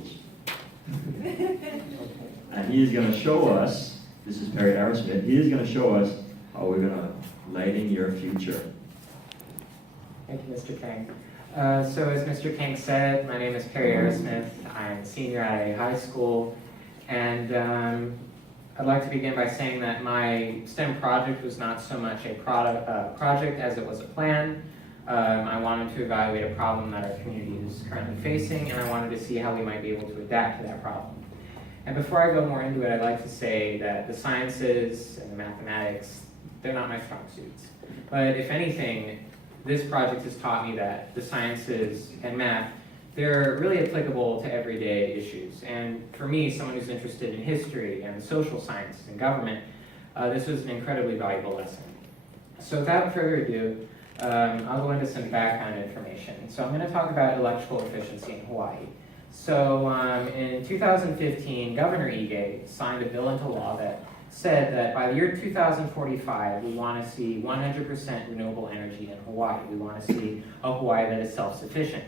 speech. And he is going to show us, this is Perry Arrasmith, he is going to show us how we're going to lighten your future. Thank you, Mr. King. So as Mr. King said, my name is Perry Arrasmith. I'm a senior at a high school, and I'd like to begin by saying that my STEM project was not so much a project as it was a plan. I wanted to evaluate a problem that our community is currently facing, and I wanted to see how we might be able to adapt to that problem. And before I go more into it, I'd like to say that the sciences and the mathematics, they're not my strong suits. But if anything, this project has taught me that the sciences and math, they're really applicable to everyday issues. And for me, someone who's interested in history and social sciences and government, this was an incredibly valuable lesson. So without further ado, I'll go into some background information. So I'm going to talk about electrical efficiency in Hawaii. So in 2015, Governor Ige signed a bill into law that said that by the year 2045, we want to see 100% renewable energy in Hawaii. We want to see a Hawaii that is self-sufficient.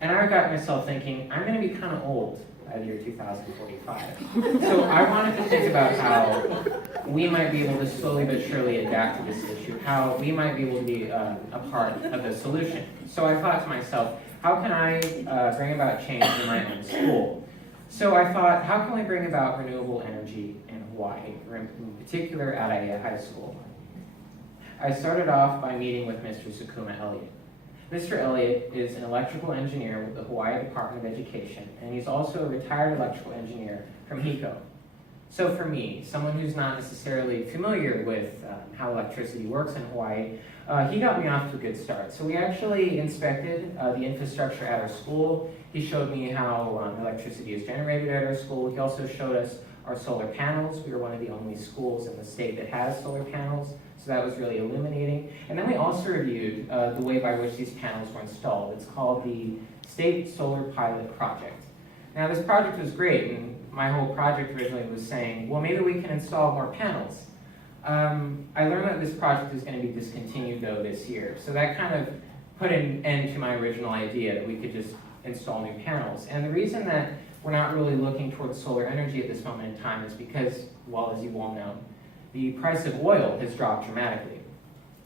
And I got myself thinking, I'm going to be kind of old by the year 2045. So I wanted to think about how we might be able to slowly but surely adapt to this issue, how we might be able to be a part of the solution. So I thought to myself, how can I bring about change in my own school? So I thought, how can we bring about renewable energy in Hawaii, or in particular at Aiea High School? I started off by meeting with Mr. Sakuma Elliott. Mr. Elliott is an electrical engineer with the Hawaii Department of Education, and he's also a retired electrical engineer from HECO. So for me, someone who's not necessarily familiar with how electricity works in Hawaii, he got me off to a good start. So we actually inspected the infrastructure at our school. He showed me how electricity is generated at our school. He also showed us our solar panels. We were one of the only schools in the state that has solar panels, so that was really illuminating. And then we also reviewed the way by which these panels were installed. It's called the State Solar Pilot Project. Now this project was great, and my whole project originally was saying, well, maybe we can install more panels. I learned that this project is going to be discontinued though this year, so that kind of put an end to my original idea that we could just install new panels. And the reason that we're not really looking towards solar energy at this moment in time is because, well, as you all know, the price of oil has dropped dramatically.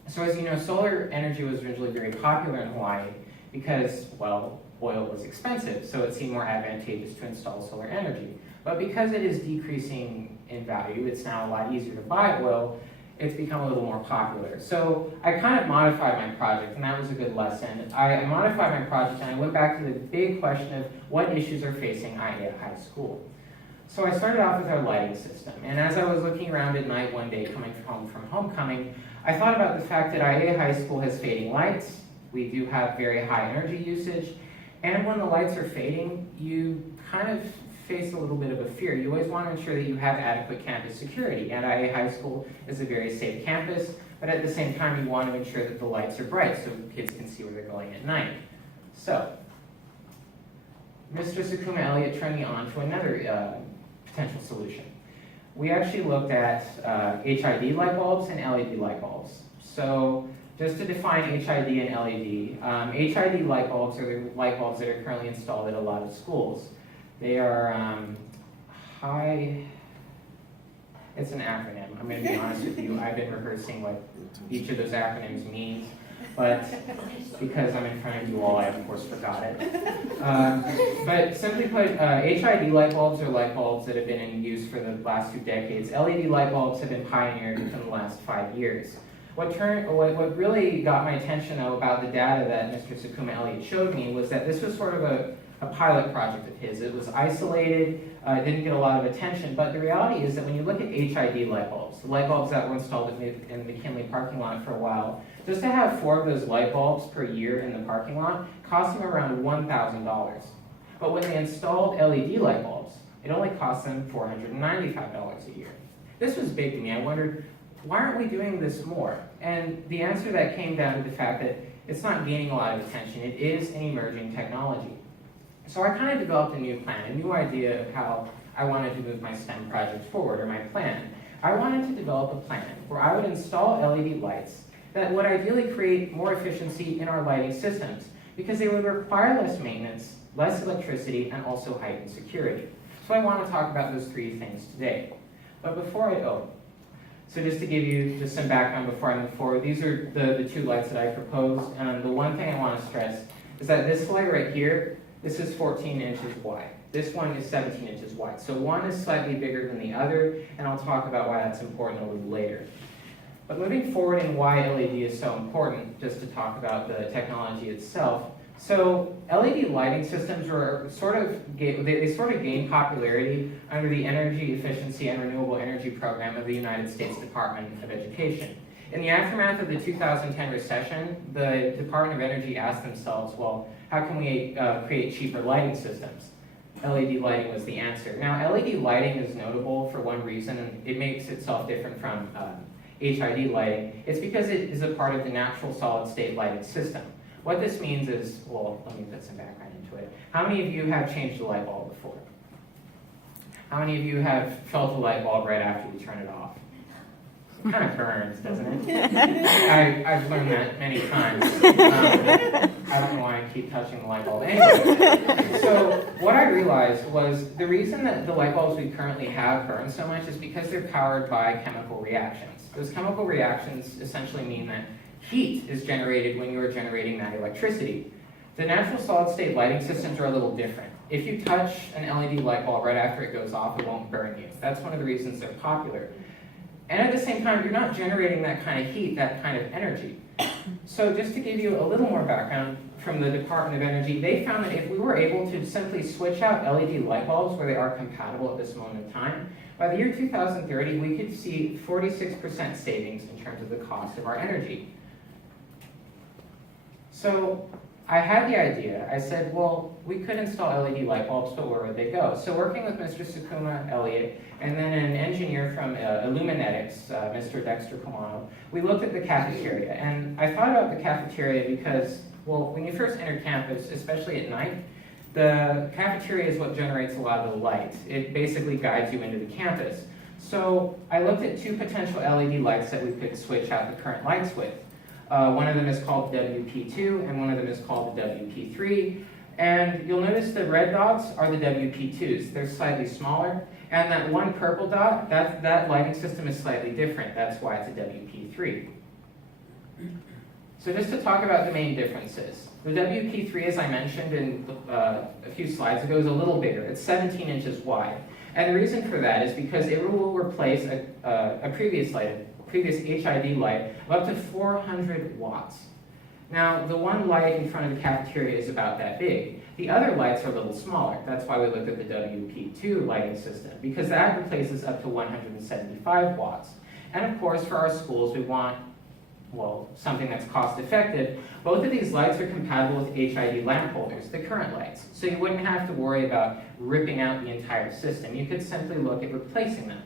So as you know, solar energy was originally very popular in Hawaii because, well, oil was expensive, so it seemed more advantageous to install solar energy. But because it is decreasing in value, it's now a lot easier to buy oil, it's become a little more popular. So I kind of modified my project, and that was a good lesson. I modified my project, and I went back to the big question of what issues are facing Aiea High School. So I started off with our lighting system, and as I was looking around at night one day coming home from homecoming, I thought about the fact that Aiea High School has fading lights. We do have very high energy usage, and when the lights are fading, you kind of face a little bit of a fear. You always want to ensure that you have adequate campus security, and Aiea High School is a very safe campus, but at the same time you want to ensure that the lights are bright so kids can see where they're going at night. So, Mr. Sakuma Elliott turned me on to another potential solution. We actually looked at HID light bulbs and LED light bulbs. So, just to define HID and LED, HID light bulbs are the light bulbs that are currently installed at a lot of schools. They are it's an acronym. I'm going to be honest with you. I've been rehearsing what each of those acronyms means, but because I'm in front of you all, I of course forgot it. But simply put, HID light bulbs are light bulbs that have been in use for the last 2 decades. LED light bulbs have been pioneered within the last 5 years. What really got my attention though about the data that Mr. Sakuma Elliott showed me was that this was sort of a pilot project of his. It was isolated, it didn't get a lot of attention, but the reality is that when you look at HID light bulbs, the light bulbs that were installed in the McKinley parking lot for a while, just to have 4 of those light bulbs per year in the parking lot cost them around $1,000. But when they installed LED light bulbs, it only cost them $495 a year. This was big to me. I wondered, why aren't we doing this more? And the answer that came down to the fact that it's not gaining a lot of attention. It is an emerging technology. So I kind of developed a new plan, a new idea of how I wanted to move my STEM project forward, or my plan. I wanted to develop a plan where I would install LED lights that would ideally create more efficiency in our lighting systems because they would require less maintenance less electricity, and also heightened security. So I want to talk about those three things today. But before I go, so just to give you just some background before I move forward, these are the two lights that I proposed. And the one thing I want to stress is that this light right here, this is 14 inches wide. This one is 17 inches wide. So one is slightly bigger than the other, and I'll talk about why that's important a little later. But moving forward and why LED is so important, just to talk about the technology itself. So LED lighting systems were they sort of gained popularity under the Energy Efficiency and Renewable Energy Program of the United States Department of Education. In the aftermath of the 2010 recession, the Department of Energy asked themselves, well, how can we create cheaper lighting systems? LED lighting was the answer. Now, LED lighting is notable for one reason, and it makes itself different from HID lighting. It's because it is a part of the natural solid-state lighting system. What this means is, well, let me put some background into it. How many of you have changed a light bulb before? How many of you have felt a light bulb right after you turn it off? It kind of burns, doesn't it? I've learned that many times. I don't know why I keep touching the light bulb. Anyway, so what I realized was the reason that the light bulbs we currently have burn so much is because they're powered by chemical reactions. Those chemical reactions essentially mean that heat is generated when you're generating that electricity. The natural solid-state lighting systems are a little different. If you touch an LED light bulb right after it goes off, it won't burn you. That's one of the reasons they're popular. And at the same time, you're not generating that kind of heat, that kind of energy. So just to give you a little more background from the Department of Energy, they found that if we were able to simply switch out LED light bulbs where they are compatible at this moment in time, by the year 2030, we could see 46% savings in terms of the cost of our energy. So I had the idea. I said, well, we could install LED light bulbs, but where would they go? So working with Mr. Sakuma Elliott, and then an engineer from Illuminetics, Mr. Dexter Comano, we looked at the cafeteria. And I thought about the cafeteria because, well, when you first enter campus, especially at night, the cafeteria is what generates a lot of the light. It basically guides you into the campus. So I looked at two potential LED lights that we could switch out the current lights with. One of them is called WP2, and one of them is called the WP3. And you'll notice the red dots are the WP2s. They're slightly smaller. And that one purple dot, that lighting system is slightly different. That's why it's a WP3. So just to talk about the main differences. The WP3, as I mentioned in a few slides ago, is a little bigger. It's 17 inches wide. And the reason for that is because it will replace a previous HID light of up to 400 watts. Now, the one light in front of the cafeteria is about that big. The other lights are a little smaller. That's why we looked at the WP2 lighting system, because that replaces up to 175 watts. And of course, for our schools, we want, well, something that's cost effective. Both of these lights are compatible with HID lamp holders, the current lights. So you wouldn't have to worry about ripping out the entire system. You could simply look at replacing them,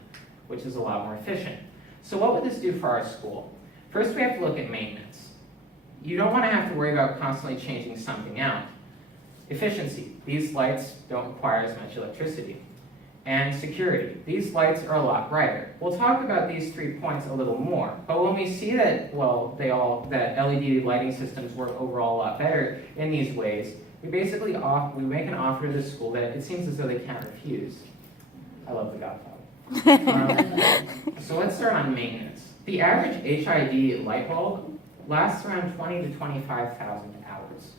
which is a lot more efficient. So what would this do for our school? First, we have to look at maintenance. You don't want to have to worry about constantly changing something out. Efficiency. These lights don't require as much electricity. And security. These lights are a lot brighter. We'll talk about these 3 points a little more. But when we see that, well, that LED lighting systems work overall a lot better in these ways, we basically make an offer to the school that it seems as though they can't refuse. I love The Godfather. So let's start on maintenance. The average HID light bulb lasts around 20 to 25,000 hours.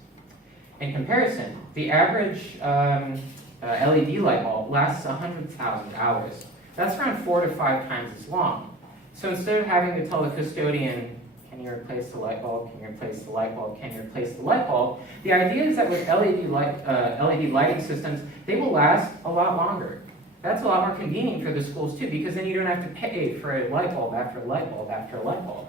In comparison, the average LED light bulb lasts 100,000 hours. That's around 4 to 5 times as long. So instead of having to tell the custodian, can you replace the light bulb, can you replace the light bulb, can you replace the light bulb, the idea is that with LED lighting systems, they will last a lot longer. That's a lot more convenient for the schools too, because then you don't have to pay for a light bulb after a light bulb after a light bulb.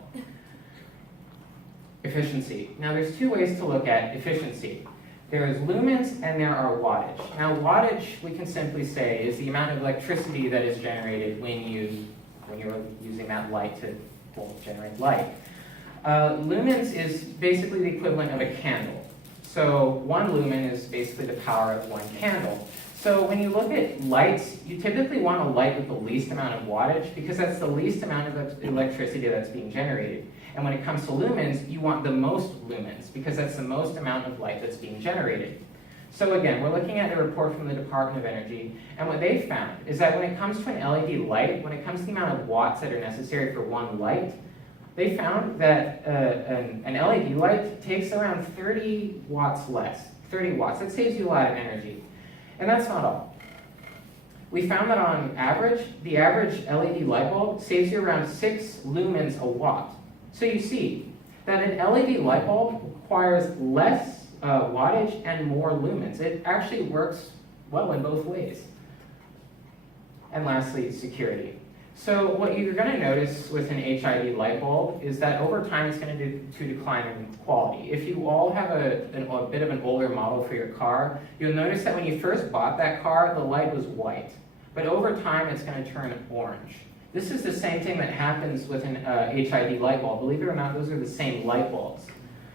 Efficiency. Now there's 2 ways to look at efficiency. There is lumens and there are wattage. Now wattage, we can simply say, is the amount of electricity that is generated when you're using that light to generate light. Lumens is basically the equivalent of a candle. So 1 lumen is basically the power of 1 candle. So when you look at lights, you typically want a light with the least amount of wattage because that's the least amount of electricity that's being generated. And when it comes to lumens, you want the most lumens because that's the most amount of light that's being generated. So again, we're looking at a report from the Department of Energy, and what they found is that when it comes to an LED light, when it comes to the amount of watts that are necessary for one light, they found that an LED light takes around 30 watts less. 30 watts, that saves you a lot of energy. And that's not all. We found that on average, the average LED light bulb saves you around 6 lumens a watt. So you see that an LED light bulb requires less wattage and more lumens. It actually works well in both ways. And lastly, security. So what you're going to notice with an HID light bulb is that over time it's going to decline in quality. If you all have a bit of an older model for your car, you'll notice that when you first bought that car, the light was white. But over time it's going to turn orange. This is the same thing that happens with an HID light bulb. Believe it or not, those are the same light bulbs.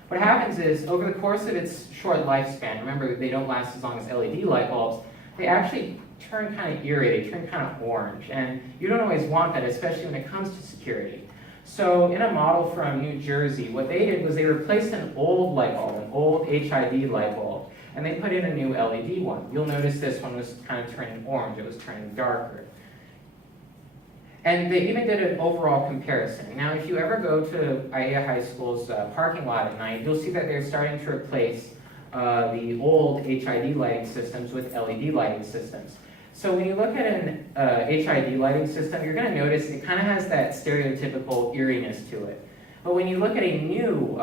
What happens is, over the course of its short lifespan, remember they don't last as long as LED light bulbs, they actually turn kind of eerie, they turn kind of orange, and you don't always want that, especially when it comes to security. So in a model from New Jersey, what they did was they replaced an old light bulb, an old HID light bulb, and they put in a new LED one. You'll notice this one was kind of turning orange, it was turning darker. And they even did an overall comparison. Now, if you ever go to IAEA High School's parking lot at night, you'll see that they're starting to replace the old HID lighting systems with LED lighting systems. So when you look at an HID lighting system, you're going to notice it kind of has that stereotypical eeriness to it. But when you look at a new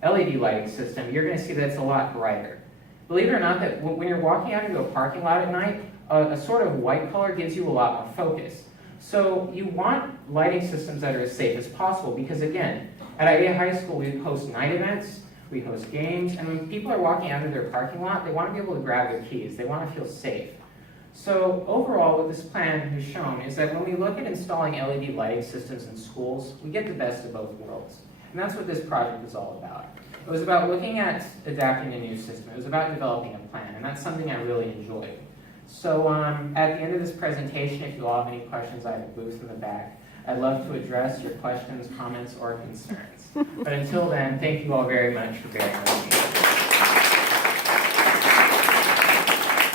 LED lighting system, you're going to see that it's a lot brighter. Believe it or not, that when you're walking out into a parking lot at night, a sort of white color gives you a lot more focus. So you want lighting systems that are as safe as possible because, again, at IAEA High School we host night events, we host games, and when people are walking out of their parking lot, they want to be able to grab their keys. They want to feel safe. So overall, what this plan has shown is that when we look at installing LED lighting systems in schools, we get the best of both worlds. And that's what this project was all about. It was about looking at adapting a new system. It was about developing a plan, and that's something I really enjoyed. So at the end of this presentation, if you all have any questions, I have a booth in the back. I'd love to address your questions, comments, or concerns. But until then, thank you all very much for bearing with me.